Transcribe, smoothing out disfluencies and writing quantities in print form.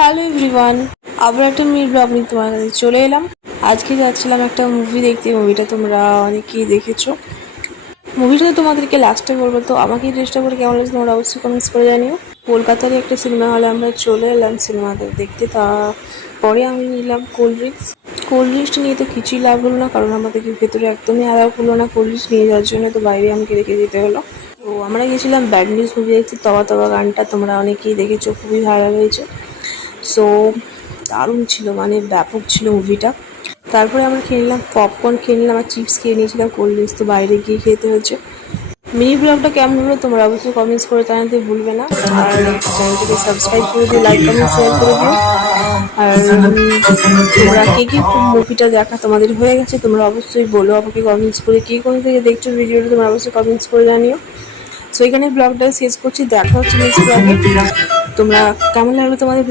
Hello everyone, আবার একটা mini blog নিয়ে তোমার কাছে চলে এলাম। আজকে যাচ্ছিলাম একটা মুভি দেখতে। মুভিটা তোমরা অনেকেই দেখেছো। মুভিটা তো তোমাদেরকে লাস্টে বলবো, তো আমাকে এই ড্রেসটা করে কেমন লাগছে তোমরা অবশ্যই কমেন্টস করে জানিও। কলকাতারই একটা সিনেমা হলে আমরা চলে এলাম সিনেমাতে দেখতে। তারপরে আমি নিলাম কোল্ড ড্রিঙ্কস। কোল্ড ড্রিঙ্কসটা নিয়ে তো কিছুই লাভ হলো না, কারণ আমাদেরকে ভেতরে একদমই অ্যালাউ করলো না কোল্ড ড্রিঙ্কস নিয়ে যাওয়ার জন্য, তো বাইরে আমাকে রেখে যেতে হলো। তো আমরা গেছিলাম ব্যাড নিউজ মুভি দেখছি। তবা তবা গানটা তোমরা অনেকেই দেখেছো, খুবই ভাইরাল হয়েছে। সো দারুণ ছিল, মানে ব্যাপক ছিল মুভিটা। তারপরে আমরা খেয়ে নিলাম পপকর্ন, খেয়ে নিলাম আর চিপস খেয়ে নিয়েছিলাম। কোল্ড ড্রিঙ্কস তো বাইরে গিয়ে খেতে হয়েছে। মিনি ব্লগটা কেমন হলো তোমরা অবশ্যই কমেন্টস করে জানাতে ভুলবে না। আর চ্যানেলটিকে সাবস্ক্রাইব করে দিও, লাইক কমেন্ট শেয়ার করে দিও। আর তোমরা কে কে মুভিটা দেখা তোমাদের হয়ে গেছে তোমরা অবশ্যই বলো আমাকে কমেন্টস করে। কে কোন থেকে দেখছো ভিডিওটা তোমরা অবশ্যই কমেন্টস করে জানিও। সো এখানে ব্লগটা শেষ করছি, দেখা হচ্ছে নেক্সট ব্লগে। তোমরা কেমন লাগলো তোমাদের ব্লগ?